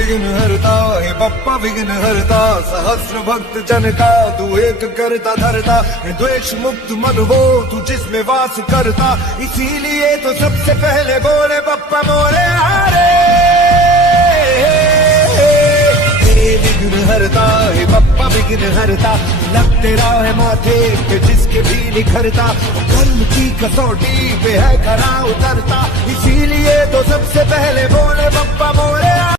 विघ्न हरता हे बप्पा विघ्न हरता, सहस्र भक्त जन का तू एक करता धरता, द्वेष मुक्त मन वो तू जिसमें वास करता, इसीलिए तो सबसे पहले बोले बप्पा मोरे हारे। विघ्न हरता हे बप्पा विघ्न हरता, लग तेरा है माथे पे जिसके भी निखरता, कर्म की कसौटी पे है खरा उतरता, इसीलिए तो सबसे पहले बोले बप्पा मोरे।